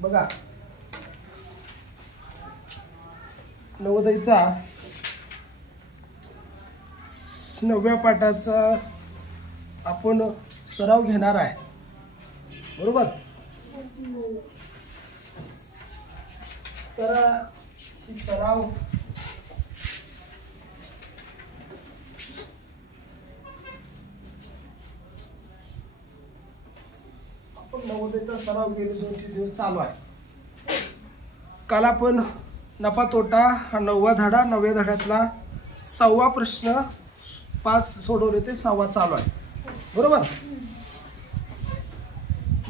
बघा नवोदयचा 9व्या पाठाचा आपण सराव घेणार आहे, बरोबर? तर ही सराव आपण नवोदयचा सराव गेले 2-3 दिवस चालू आहे. काल आपण नफा तोटा हा 9वा धडा, 9व्या धड्यातला 6वा प्रश्न 5 सोडवले, ते 6वा चालू आहे, बरोबर?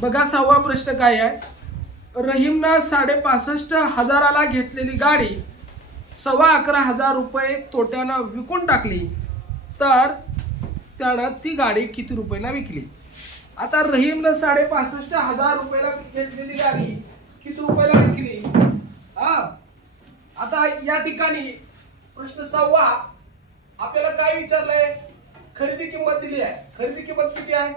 बघा 6वा प्रश्न काय आहे. रहीमनं 65,500 घेतलेली गाडी 11,1500 रुपये तोट्यानं विकून टाकली, तर त्यानं ती गाडी किती रुपयाला विकली? आता रहीमनं 65,500 रुपयाला घेतलेली गाडी किती रुपयाला विकली? आता या ठिकाणी प्रश्न 6वा आपल्याला काय विचारलंय? खरेदी किंमत दिली आहे. खरेदी किंमत किती आहे?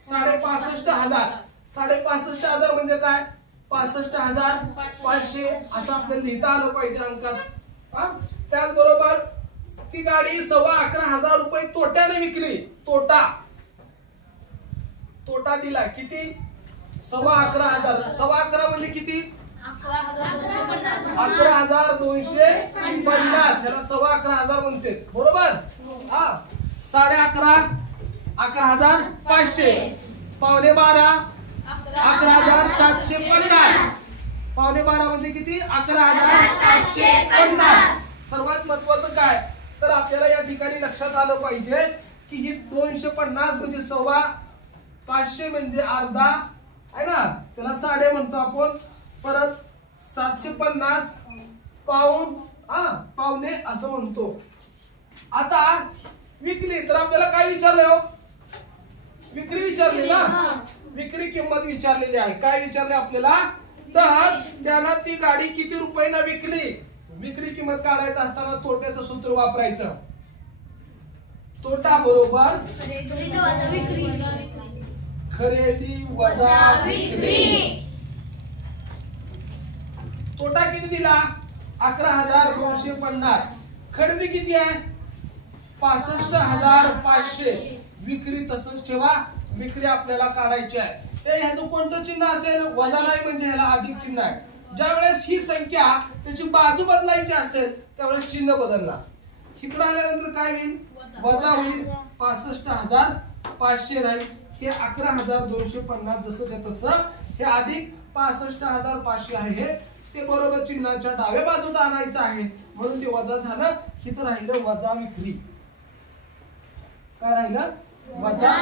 65,500. 65,500 म्हणजे काय? 65,500 असं आपल्याला लिहिता आलं पाहिजे अंकात. त्याचबरोबर ती गाडी 11,1500 रुपये तोट्याने विकली. तोटा दिला किती? 11,1500. 11,1500 म्हणजे किती? 11,250. याला 11,1500 म्हणते, बरोबर? 11,500 11,500. 11,12 11,750. 11,12 म्हणजे किती? 11,750. सर्वात महत्वाचं काय तर आपल्याला या ठिकाणी लक्षात आलं पाहिजे की ही 250 म्हणजे 500 म्हणजे अर्धा आहे ना, त्याला साडे म्हणतो आपण. परत 750 पावणे असं म्हणतो. आता विकली तर आपल्याला काय विचारलंय हो? विक्री विचारली ना, विक्री किंमत विचारलेली आहे. काय विचारले आपल्याला? तर त्यानं ती गाडी किती रुपयाला विकली? विक्री किंमत काढायचं असताना तोट्याचं सूत्र वापरायचं. तोटा बरोबर खरेदी वजा विक्री. तोटा किती दिला? 11,250. खरेदी किती आहे? 65,500. विक्री तसंच ठेवा. विक्री आपल्याला काढायची आहे. ह्याचं कोणतं चिन्ह असेल? वजा नाही म्हणजे ह्याला अधिक चिन्ह आहे. ज्यावेळेस ही संख्या त्याची बाजू बदलायची असेल त्यावेळेस चिन्ह बदलणार. इकडे आल्यानंतर काय होईल? वजा होईल. 65,500 राहील. हे 11,250 जसं ते तसं. हे अधिक 65,500 आहे, हे ते बरोबर चिन्हाच्या डाव्या बाजूला आणायचं आहे, म्हणून ते वजा झालं. इथं राहिलं वजा विक्री. काय राहिलं? वजा.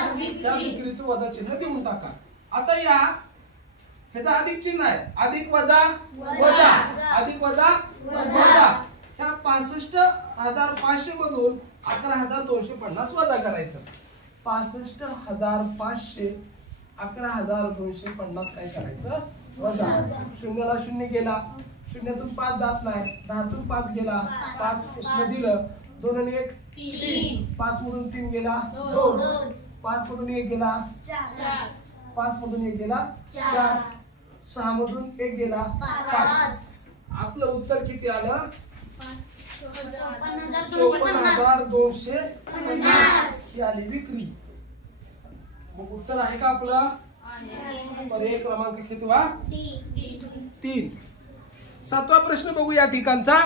त्या विक्रीचं वजा चिन्ह देऊन टाका. आता या ह्याचा अधिक चिन्ह आहे. अधिक वजा वजा, अधिक वजा वजा. ह्या 65,500 मधून 11,250 वजा करायचं. 65,500 11,250 काय करायचं? वजा. शून्याला शून्य गेला, शून्यातून 5 जात नाही, 10तून 5 गेला, 5 कृष्ण दिलं. 2 आणि 1 3. 5 मधून 3 गेला 2. 5 मधून 1 गेला 5 मधून 1 गेला 4. 6 मधून 1 गेला 5. आपलं उत्तर किती आलं? 54,250 ही आली विक्री. मग उत्तर आहे का आपलं? पर्याय क्रमांक किती वा? 3. 7वा प्रश्न बघू या ठिकाणचा.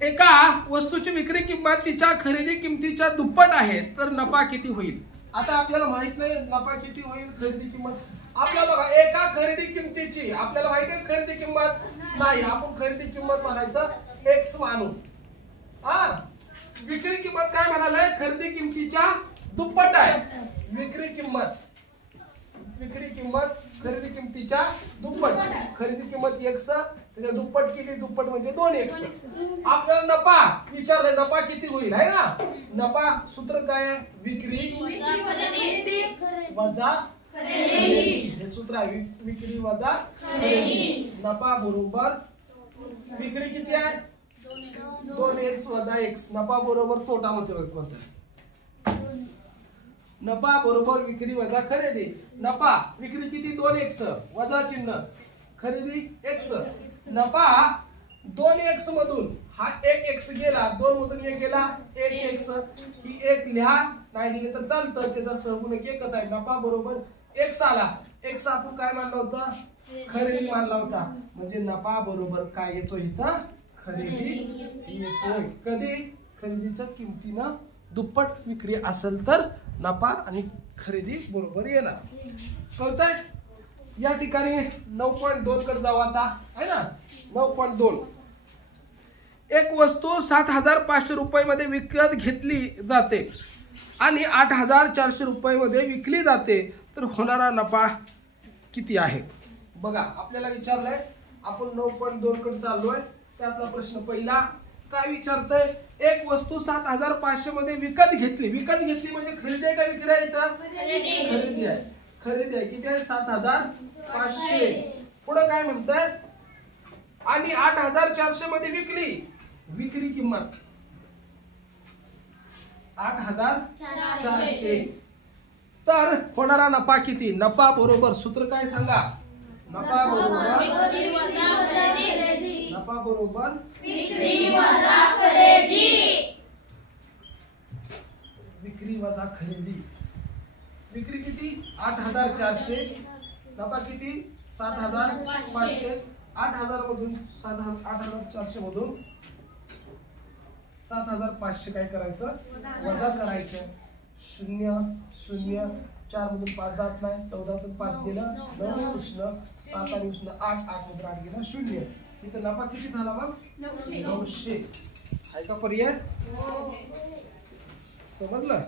एका वस्तूची विक्री किंमत तिच्या खरेदी किमतीच्या दुप्पट आहे, तर नफा किती होईल? आता आपल्याला माहित नाही नफा किती होईल, खरेदी किंमत. आपल्याला बघा एका खरेदी किमतीची आपल्याला माहिती आहे खरेदी किंमत नाही, आपण खरेदी किंमत म्हणायचं एक्स मानू. विक्री किंमत काय म्हणालाय? खरेदी किमतीच्या दुप्पट आहे. विक्री किंमत खरेदी किमतीच्या दुप्पट. खरेदी किंमत x, त्याच्या दुप्पट केली, दुप्पट म्हणजे 2x. आपल्याला नफा विचारले, नफा किती होईल आहे ना. नफा सूत्र काय आहे? विक्री वजा खरेदी. हे सूत्र आहे विक्री वजा खरेदी. नफा बरोबर विक्री किती आहे? 2x वजा x. नफा बरोबर तोटा म्हणते बघ कोणता. नफा बरोबर विक्री वजा खरेदी. नफा विक्री किती? 2x वजा चिन्ह खरेदी x, नफा 2x मधून हा 1x गेला, 2 मधून 1 गेला 1x, ही 1 लिहा, नाही लिहिले तर चालतं, त्याचा सहगुणक एकच आहे. नफा बरोबर x आला. x आपण काय मानला होता? खरेदी मानला होता. म्हणजे नफा बरोबर काय येतो इथं? खरेदी येतोय. कधी? खरेदीच्या किमतीनं दुप्पट विक्री असेल तर नफा आणि खरेदी बरोबर येणार. कळतंय? या ठिकाणी 9.2 कडे जाऊ आता, आहे ना. 9.2, एक वस्तू 7,500 रुपये मध्ये विकत घेतली जाते आणि 8,400 रुपये मध्ये विकली जाते, तर होणारा नफा किती आहे? बघा, आपल्याला विचारलंय, आपण 9.2 कडे चाललोय. त्यातला प्रश्न पहिला काय विचारतय? एक वस्तू 7,500 मध्ये विकत घेतली. विकत घेतली म्हणजे खरेदी आहे का विक्री आहे? खरेदी आहे. खरेदी आहे. किती आहे? 7,500. पुढे काय म्हणताय? आणि 8,400 मध्ये विकली. विक्री किंमत 8,400. तर होणारा नफा किती? नफा बरोबर सूत्र काय सांगा? नफा बरोबर विक्री वजा खरेदी. विक्री किती? 8,400. नफा किती? 7,500. 8,000 मधून 8,400 मधून 7,500 काय करायचं? वजा करायचं. 0 0, 4 मधून 5 जात नाही, 14 मधून 5 गेलं 9 उष्ण, 7 आणि उष्ण 8, 8 मधून 8 गेलं 0. इथं नफा किती झाला मग? 900. आहे का पर्याय? समजलं?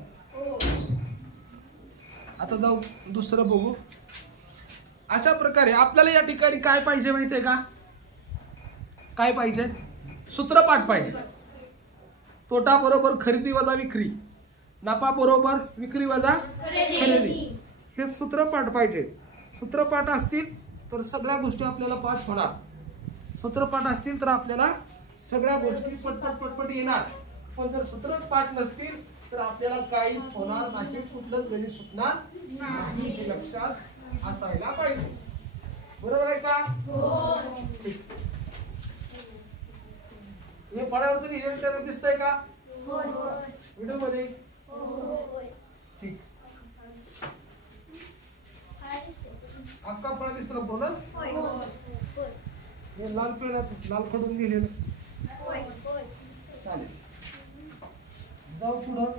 आता जाऊ दुसरं बघू. अशा प्रकारे आपल्याला या ठिकाणी काय पाहिजे माहितीये का? काय पाहिजे? सूत्रपाठ पाहिजे. तोटा बरोबर खरेदी वजा विक्री, नफा बरोबर विक्री वजा खरेदी, हे सूत्रपाठ पाहिजे. सूत्रपाठ असतील तर सगळ्या गोष्टी आपल्याला पाठ होणार. सूत्रपाठ असतील तर आपल्याला सगळ्या गोष्टी पटपट येणार. पण जर सूत्रपाठ नसतील तर आपल्याला काहीच होणार नाही, कुठलंच गणित सुटणार नाही. हे लक्षात असायला पाहिजे. बरोबर आहे का? ठीक. हे फळ्यावरचं लिहिलेलं दिसतंय का व्हिडिओ मध्ये? ठीक. आपका फळ दिसलं पूर्ण? हे लाल पेनाचं लाल खडून लिहिलेलं चालेल. जाऊ पुढं.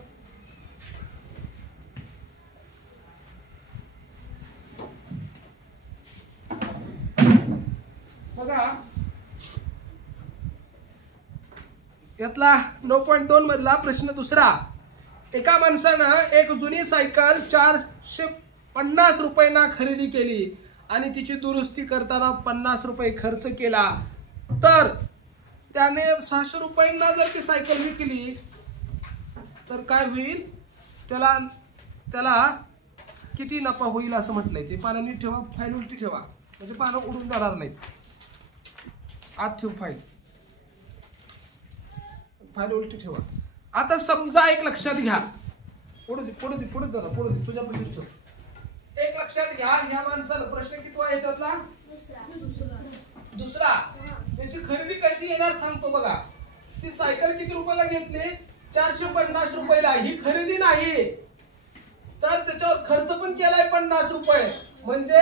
बघा, यातला 9.2 मधला प्रश्न दुसरा. एका माणसानं एक जुनी सायकल 450 रुपयांना खरेदी केली आणि तिची दुरुस्ती करताना 50 रुपये खर्च केला, तर त्याने 600 रुपयांना जर ती सायकल विकली तर काय होईल? त्याला किती नफा होईल असं म्हटलंय. ते पानं नीट ठेवा, फाईल उलटी ठेवा म्हणजे पानं उडून जाणार नाही. आत ठेव फाईल उलटी ठेवा. आता समजा एक लक्षात घ्या, पुढे तुझ्या पलीस ठेव. एक लक्षात घ्या, ह्या माणसाला प्रश्न किती आहे त्यातला? दुसरा. त्याची खरेदी कशी येणार सांगतो बघा. ती सायकल किती रुपयाला घेतली? 450 रुपयाला. ही खरेदी नाही, तर त्याच्यावर खर्च पण केलाय 50 रुपये. म्हणजे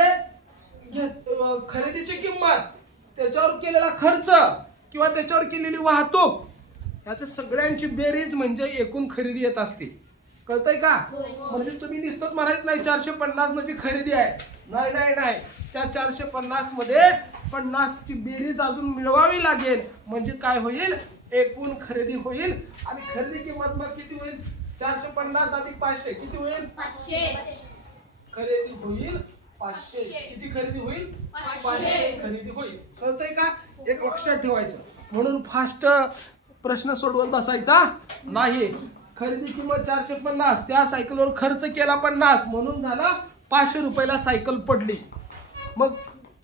खरेदीची किंमत, त्याच्यावर केलेला खर्च किंवा त्याच्यावर केलेली वाहतूक, याच्या सगळ्यांची बेरीज म्हणजे एकूण खरेदी येत असते. कळतंय का? म्हणजे तुम्ही नुसतं म्हणायचं नाही 450 म्हणजे खरेदी आहे. नाही, त्या 450 मध्ये 50 ची बेरीज अजून मिळवावी लागेल. म्हणजे काय होईल? एकूण खरेदी होईल. आणि खरेदी किंमत मग किती होईल? 450 अधिक 500 किती होईल? 500. खरेदी होईल 500. किती खरेदी होईल? 500 खरेदी होईल. कळतंय का? एक लक्षात ठेवायचं. म्हणून फास्ट प्रश्न सोडवत बसायचा नाही. खरेदी किंमत 450, त्या सायकलवर खर्च केला 50, म्हणून झाला 500 रुपयाला सायकल पडली. मग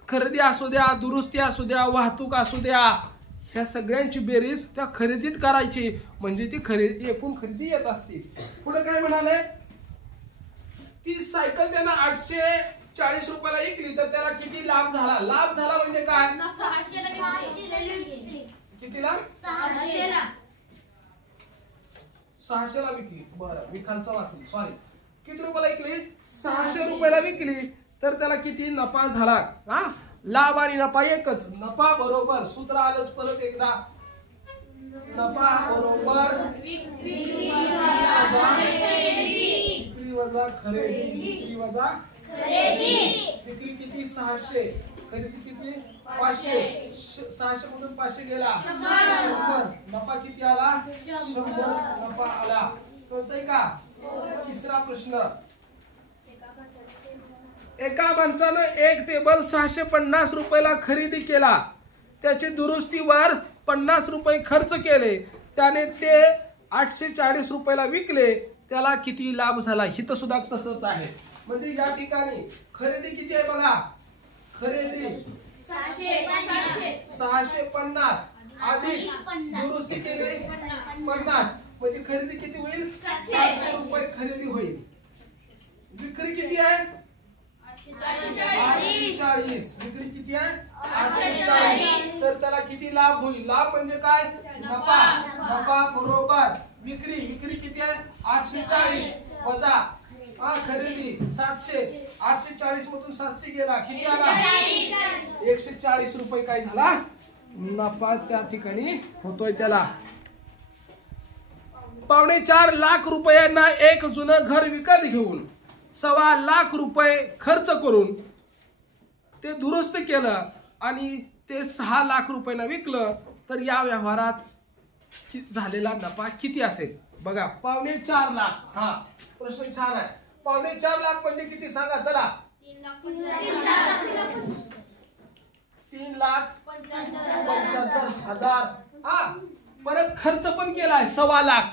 खरेदी असू द्या, दुरुस्ती असू द्या, वाहतूक असू द्या, ह्या सगळ्यांची बेरीज त्या खरेदीत करायची. म्हणजे ती खरेदी एकूण खरेदी येत असते. पुढे काय म्हणाले? ती सायकल त्यांना 40 रुपयाला विकली तर त्याला किती लाभ झाला? लाभ झाला म्हणजे काय? 600 कितीला? 600 ला विकली. बरं मी खालचा वाचली, सॉरी. किती रुपयाला विकली? 600 रुपयाला विकली तर त्याला किती नफा झाला? हा, लाभ आणि नफा एकच. नफा बरोबर सूत्र आलंच परत एकदा. नफा बरोबर विक्री वजा खरेदी. विक्री वजा विक्री किती? 600. खरेदी किती? 500. 600 मधून 500 गेला 100. नफा किती आला? 100 नफा आला. कळतंय का? तिसरा प्रश्न. एका माणसानं एक टेबल 650 रुपयाला खरेदी केला. त्याची दुरुस्तीवर 50 रुपये खर्च केले. त्याने ते 840 रुपयाला विकले. त्याला किती लाभ झाला? हिथं सुद्धा तसंच आहे. म्हणजे या ठिकाणी खरेदी किती आहे बघा? खरेदी 650 अधिक दुरुस्ती केली 50 म्हणजे खरेदी किती होईल? 700 रुपये खरेदी होईल. विक्री किती आहे? 840. विक्री किती आहे? 840. तर त्याला किती लाभ होईल? लाभ म्हणजे काय? नफा. नफा बरोबर विक्री. विक्री किती आहे? 840 वजा खरेदी 700. 840 मधून 700 गेला किती आला? 140 रुपये काय झाला? नफा त्या ठिकाणी होतोय त्याला. 4.25 लाख रुपयांना एक जुनं घर विकत घेऊन 1.25 लाख रुपये खर्च करून ते दुरुस्त केलं आणि ते 6 लाख रुपयांना विकलं तर या व्यवहारात झालेला नफा किती असेल? बघा 4.25 लाख. हा प्रश्न छान आहे. 4.25 लाख म्हणजे किती सांगा चला? 3,75,000. हा परत खर्च पण केलाय 1.25 लाख.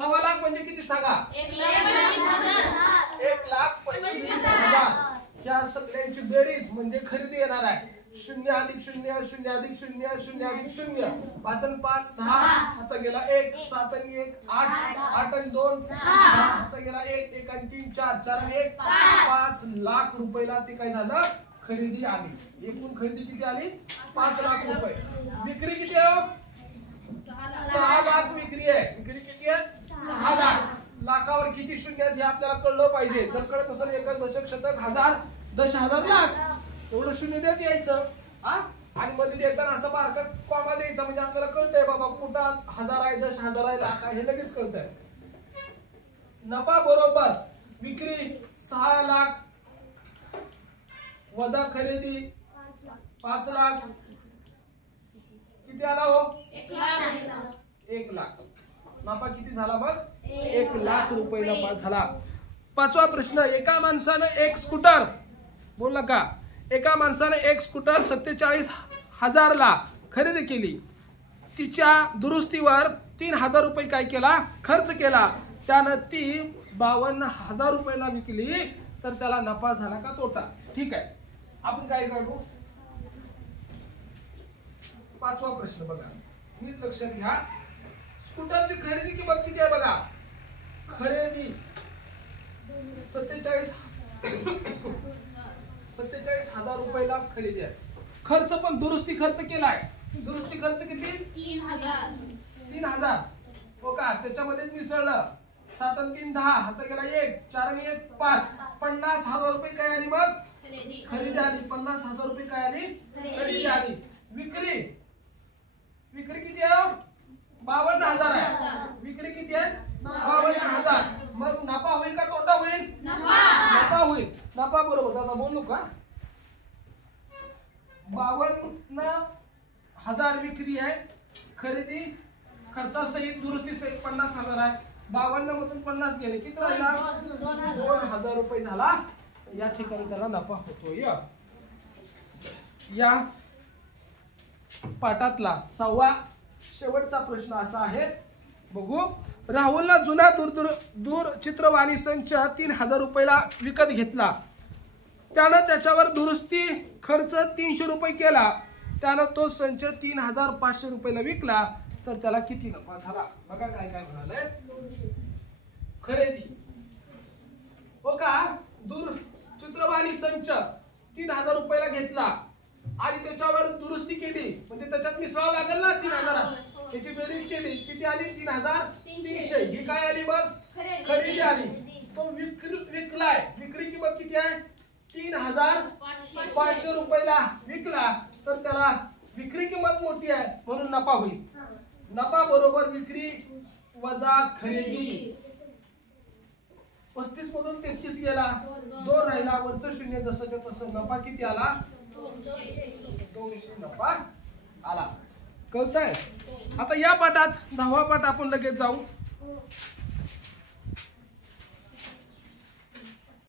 1.25 लाख म्हणजे किती सांगा? 1,25,000. या सगळ्यांची बेरीज म्हणजे खरेदी येणार आहे. 0 अधिक 0 0 अधिक 0 0 अधिक 0 5 आणि 5 10 हाचा गेला 1 7 आणि 1 8 8 आणि 2 10 हाचा गेला 1 1 आणि 3 4 4 आणि 1 5 लाख रुपयाला ते काय झालं? खरेदी आली. एकूण खरेदी किती आली? 5 लाख रुपये. विक्री किती आहे? 6 लाख विक्री आहे. विक्री किती आहे? 6 लाख. लाखावर किती शून्य आहेत हे आपल्याला कळलं पाहिजे. जर कळत असेल एकक दशक शतक हजार दशहजार लाख एवढं शून्य देत यायचं. आणि मध्ये देताना असं बारका कॉमा द्यायचा म्हणजे आपल्याला कळतंय बाबा कुठं हजार आहे दशहजार आहे लाख आहे हे लगेच कळतंय. नफा बरोबर विक्री 6 लाख वजा खरेदी 5 लाख किती आला हो? 1 लाख. नफा किती झाला बघ? 1 लाख रुपये नफा झाला. 5वा प्रश्न. एका माणसानं एक स्कूटर बोल का? एका माणसाने एक स्कूटर 47,000 ला खरेदी केली. तिच्या दुरुस्तीवर 3,000 रुपये काय केला? खर्च केला. त्यानं ती 52,000 रुपयाला विकली तर त्याला नफा झाला का तोटा? ठीक आहे आपण काय करू? 5वा प्रश्न बघा नीट लक्षात घ्या. स्कूटरची खरेदी किंमत किती आहे बघा? खरेदी 47,000 रुपयाला खरेदी आहे. खर्च पण दुरुस्ती खर्च केलाय. दुरुस्ती खर्च किती? 3,000 हो का? त्याच्यामध्येच मिसळलं 7 आणि 3 10 हाचा गेला 1 4 आणि 1 5 50,000 रुपये काय आली मग? खरेदी आली. 50,000 रुपये काय आली? खरेदी आली. विक्री विक्री किती आहे? 52,000 आहे. विक्री किती आहे? 52,000. मग नफा होईल का तोटा होईल? नफा होईल. नफा बरोबर दादा बोलू का? 52,000 विक्री आहे. खरेदी खर्चासहित दुरुस्ती सहित 50,000 आहे. 52 मधून 50 गेले किती राहिला? 2,000 रुपये झाला. या ठिकाणी त्याला नफा होतोय. या पाठातला 6वा शेवटचा प्रश्न असा आहे बघू. राहुलला जुना दूरचित्रवाणी संच 3,000 रुपयाला विकत घेतला. त्यानं त्याच्यावर दुरुस्ती खर्च 300 रुपये केला. त्यानं तो संच 3,500 रुपयाला विकला तर त्याला किती नफा झाला? बघा काय काय म्हणालंय. खरेदी हो का? चित्रबाणी संच 3000 रुपयाला घेतला आणि त्याच्यावर दुरुस्ती केली म्हणजे त्याच्यात मिसळावं लागेल ना 3000 त्याची बेरीज केली किती आली 3300 ही काय आली बघ खरेदी आली तो विकलाय विक्री किंमत किती आहे 3500 रुपयाला विकला तर त्याला विक्री किंमत मोठी आहे म्हणून नफा होईल नफा बरोबर विक्री वजा खरेदी 35 मधून 33 गेला 2 राहिला वरचं 0 जसंच्या तसं नफा किती आला 200 नफा आला कळतंय आता या पाठात 10वा पाठ आपण लगेच जाऊ